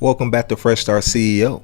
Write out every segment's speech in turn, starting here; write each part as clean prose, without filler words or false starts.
Welcome back to FreshStart CEO,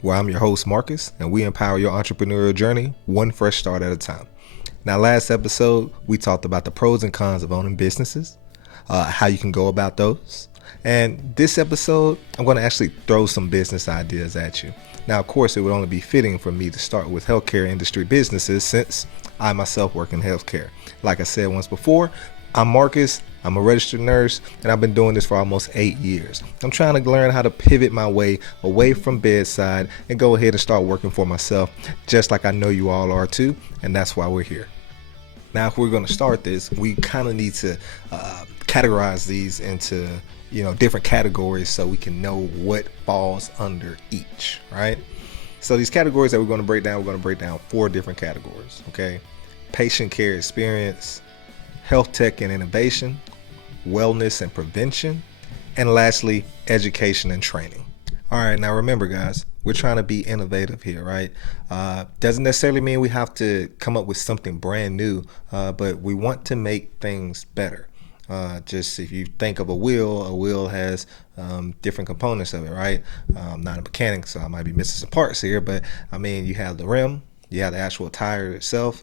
where I'm your host Marcus, and we empower your entrepreneurial journey one fresh start at a time. Now, last episode, we talked about the pros and cons of owning businesses, how you can go about those. And this episode, I'm going to actually throw some business ideas at you. Now, of course, it would only be fitting for me to start with healthcare industry businesses since I myself work in healthcare. Like I said once before, I'm Marcus, I'm a registered nurse, and I've been doing this for almost 8 years. I'm trying to learn how to pivot my way away from bedside and go ahead and start working for myself, just like I know you all are too, and that's why we're here. Now, if we're going to start this, we kind of need to categorize these into different categories so we can know what falls under each, right? So these categories that we're going to break down 4 different categories, okay? Patient care experience, health tech and innovation, wellness and prevention, and lastly, education and training. All right, now remember, guys, we're trying to be innovative here, right? Doesn't necessarily mean we have to come up with something brand new, but we want to make things better. Just if you think of a wheel has different components of it, right? I'm not a mechanic, so I might be missing some parts here, but I mean, you have the rim, you have the actual tire itself,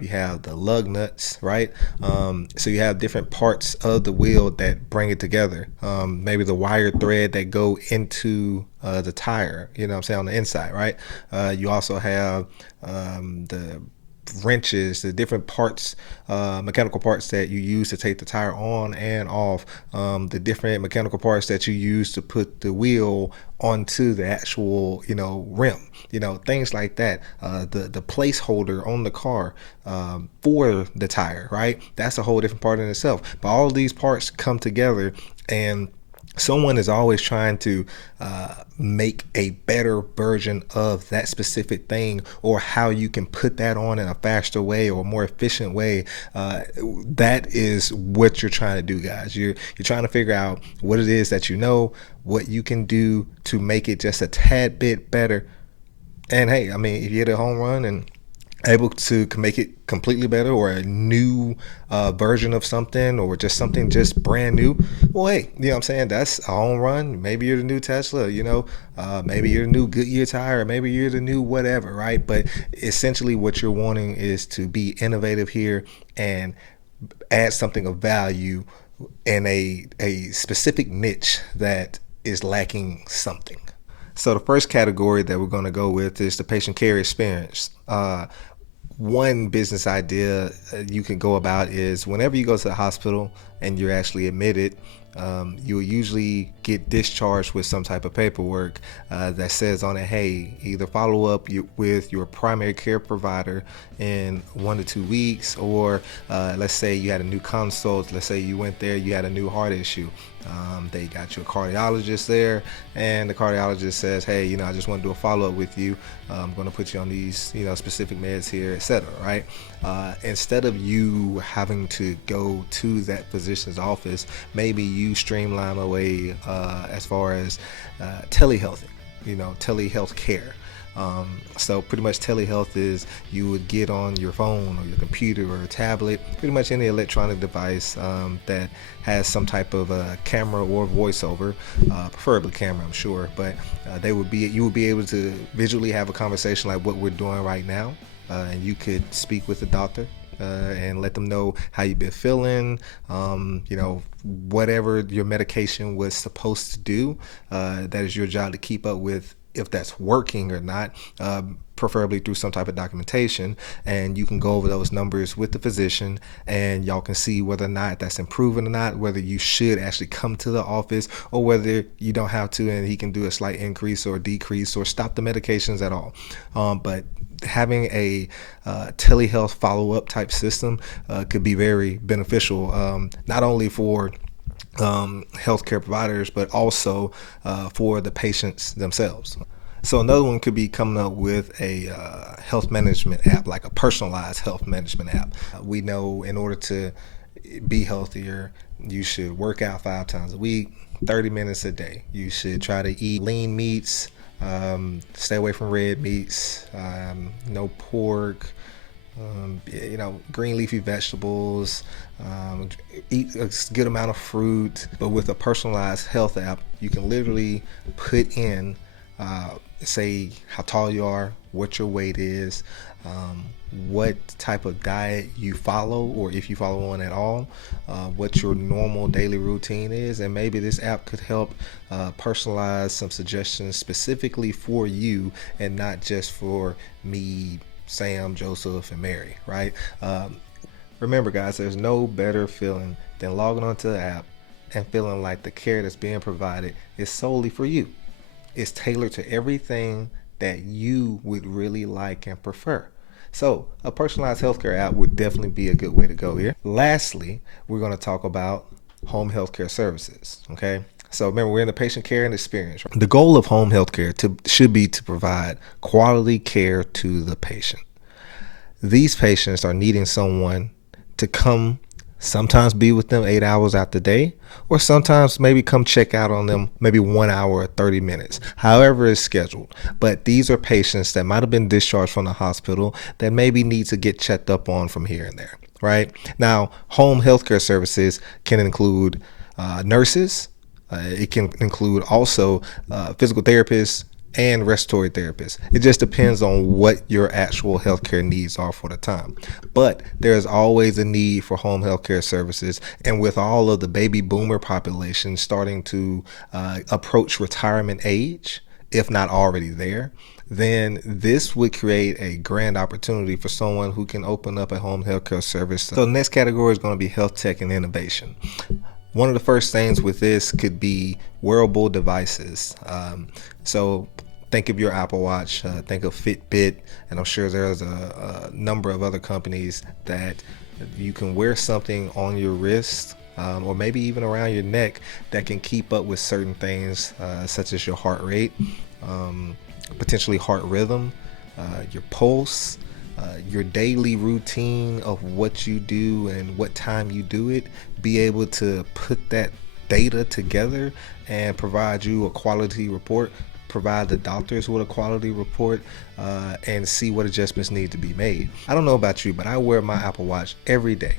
you have the lug nuts, right? So you have different parts of the wheel that bring it together. Maybe the wire thread that go into the tire, on the inside, right? You also have the wrenches, the different parts, mechanical parts that you use to take the tire on and off, the different mechanical parts that you use to put the wheel onto the actual, rim, things like that. The placeholder on the car for the tire, right? That's a whole different part in itself. But all of these parts come together, and someone is always trying to make a better version of that specific thing, or how you can put that on in a faster way or a more efficient way. That is what you're trying to do, guys. You're trying to figure out what it is that what you can do to make it just a tad bit better. And hey, I mean, if you hit a home run and able to make it completely better, or a new version of something, or just something just brand new, well, hey, you know what I'm saying, that's a home run. Maybe you're the new Tesla, maybe you're the new Goodyear tire, maybe you're the new whatever, right? But essentially what you're wanting is to be innovative here and add something of value in a specific niche that is lacking something. So the first category that we're going to go with is the patient care experience. One business idea you can go about is whenever you go to the hospital and you're actually admitted, you will usually get discharged with some type of paperwork that says on it, hey, either follow up with your primary care provider in 1 to 2 weeks, or let's say you had a new consult, let's say you went there, you had a new heart issue. They got you a cardiologist there, and the cardiologist says, hey, I just want to do a follow-up with you. I'm going to put you on these, specific meds here, etc. Right? Instead of you having to go to that physician's office, maybe you streamline away as far as telehealth, telehealth care. So pretty much telehealth is you would get on your phone or your computer or a tablet, pretty much any electronic device that has some type of camera or voiceover, preferably camera, I'm sure, but you would be able to visually have a conversation like what we're doing right now, and you could speak with the doctor and let them know how you've been feeling, whatever your medication was supposed to do. That is your job to keep up with if that's working or not, preferably through some type of documentation, and you can go over those numbers with the physician, and y'all can see whether or not that's improving or not, whether you should actually come to the office or whether you don't have to, and he can do a slight increase or decrease or stop the medications at all. But having a telehealth follow-up type system could be very beneficial, not only for healthcare providers, but also for the patients themselves. So another one could be coming up with a health management app, like a personalized health management app. We know in order to be healthier, you should work out 5 times a week, 30 minutes a day. You should try to eat lean meats, stay away from red meats, no pork, green leafy vegetables, eat a good amount of fruit. But with a personalized health app, you can literally put in, say, how tall you are, what your weight is, what type of diet you follow, or if you follow one at all, what your normal daily routine is, and maybe this app could help personalize some suggestions specifically for you and not just for me, Sam, Joseph, and Mary, right? Remember, guys, there's no better feeling than logging onto the app and feeling like the care that's being provided is solely for you. It's tailored to everything that you would really like and prefer. So a personalized healthcare app would definitely be a good way to go here. Lastly, we're going to talk about home healthcare services. Okay. So remember, we're in the patient care and experience. Right? The goal of home healthcare should be to provide quality care to the patient. These patients are needing someone to come sometimes be with them 8 hours out the day, or sometimes maybe come check out on them maybe 1 hour or 30 minutes, however it's scheduled. But these are patients that might have been discharged from the hospital that maybe need to get checked up on from here and there, right? Now, home healthcare services can include nurses. It can include also physical therapists and respiratory therapists. It just depends on what your actual healthcare needs are for the time. But there's always a need for home healthcare services. And with all of the baby boomer population starting to approach retirement age, if not already there, then this would create a grand opportunity for someone who can open up a home healthcare service. So the next category is going to be health tech and innovation. One of the first things with this could be wearable devices. So think of your Apple Watch, think of Fitbit, and I'm sure there's a number of other companies that you can wear something on your wrist, or maybe even around your neck, that can keep up with certain things, such as your heart rate, potentially heart rhythm, your pulse, your daily routine of what you do and what time you do it, be able to put that data together and provide you a quality report, provide the doctors with a quality report, and see what adjustments need to be made. I don't know about you, but I wear my Apple Watch every day.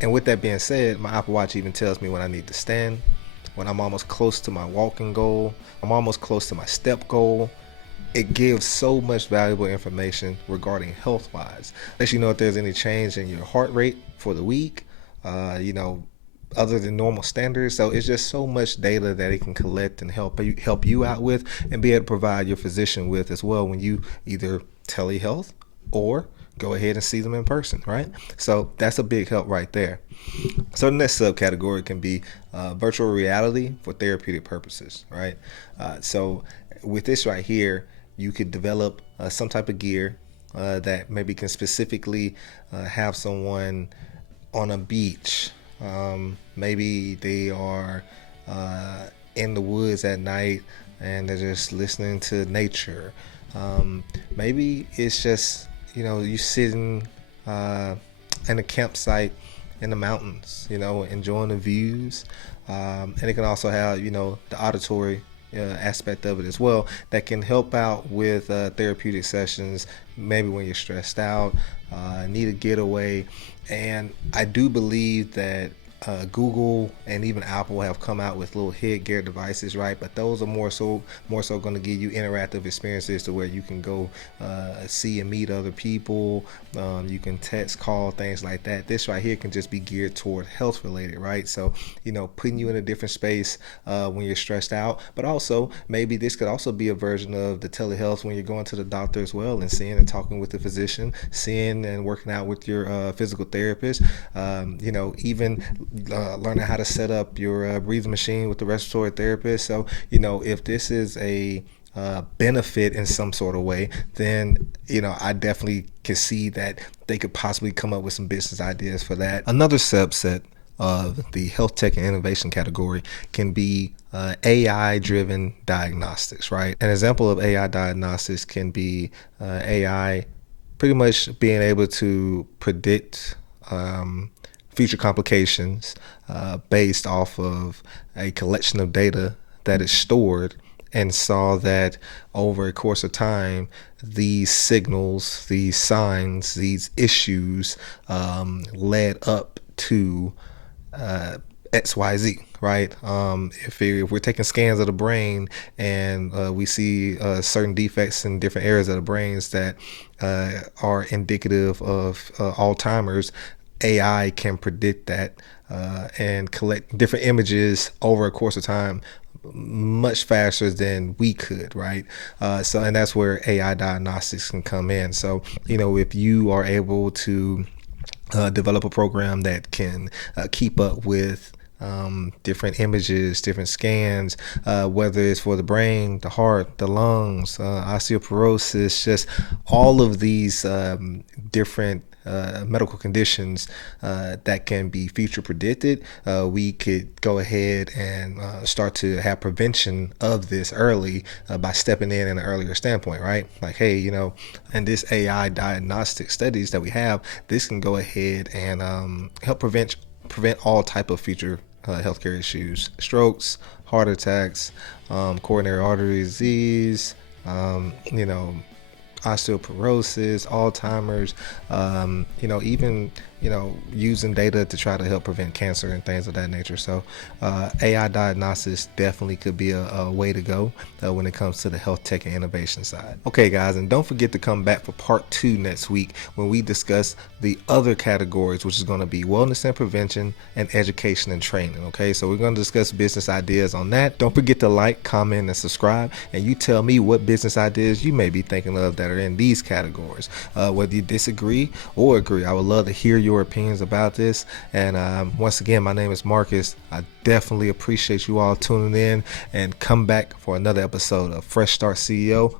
And with that being said, my Apple Watch even tells me when I need to stand, when I'm almost close to my walking goal, I'm almost close to my step goal. It gives so much valuable information regarding health-wise. Lets you know if there's any change in your heart rate for the week, other than normal standards. So it's just so much data that it can collect and help you out with, and be able to provide your physician with as well when you either telehealth or go ahead and see them in person, right? So that's a big help right there. So the next subcategory can be virtual reality for therapeutic purposes, right? So with this right here, you could develop some type of gear that maybe can specifically have someone on a beach. Maybe they are in the woods at night and they're just listening to nature. Maybe it's just, you sitting in a campsite in the mountains, enjoying the views. And it can also have, the auditory aspect of it as well, that can help out with therapeutic sessions, maybe when you're stressed out, need a getaway. And I do believe that Google and even Apple have come out with little headgear devices, right? But those are more so going to give you interactive experiences to where you can go see and meet other people. You can text, call, things like that. This right here can just be geared toward health related, right? So, putting you in a different space when you're stressed out. But also, maybe this could also be a version of the telehealth when you're going to the doctor as well, and seeing and talking with the physician, seeing and working out with your physical therapist. Even learning how to set up your breathing machine with the respiratory therapist. So, if this is a benefit in some sort of way, then I definitely can see that they could possibly come up with some business ideas for that. Another subset of the health tech and innovation category can be AI driven diagnostics, right? An example of AI diagnostics can be AI pretty much being able to predict future complications based off of a collection of data that is stored and saw that over a course of time, these signals, these signs, these issues led up to XYZ, right? If we're taking scans of the brain and we see certain defects in different areas of the brains that are indicative of Alzheimer's, AI can predict that and collect different images over a course of time much faster than we could, right? And that's where AI diagnostics can come in. So, if you are able to develop a program that can keep up with different images, different scans, whether it's for the brain, the heart, the lungs, osteoporosis, just all of these different medical conditions that can be future predicted, we could go ahead and start to have prevention of this early by stepping in an earlier standpoint, right? Like, hey, and this AI diagnostic studies that we have, this can go ahead and help prevent all type of future healthcare issues, strokes, heart attacks, coronary artery disease, osteoporosis, Alzheimer's, even using data to try to help prevent cancer and things of that nature. So AI diagnostics definitely could be a way to go when it comes to the health tech and innovation side. Okay, guys, and don't forget to come back for part 2 next week when we discuss the other categories, which is going to be wellness and prevention and education and training. Okay, so we're going to discuss business ideas on that. Don't forget to like, comment, and subscribe, and you tell me what business ideas you may be thinking of that are in these categories, whether you disagree or agree. I would love to hear your opinions about this. And once again, my name is Marcus. I definitely appreciate you all tuning in, and come back for another episode of Fresh Start CEO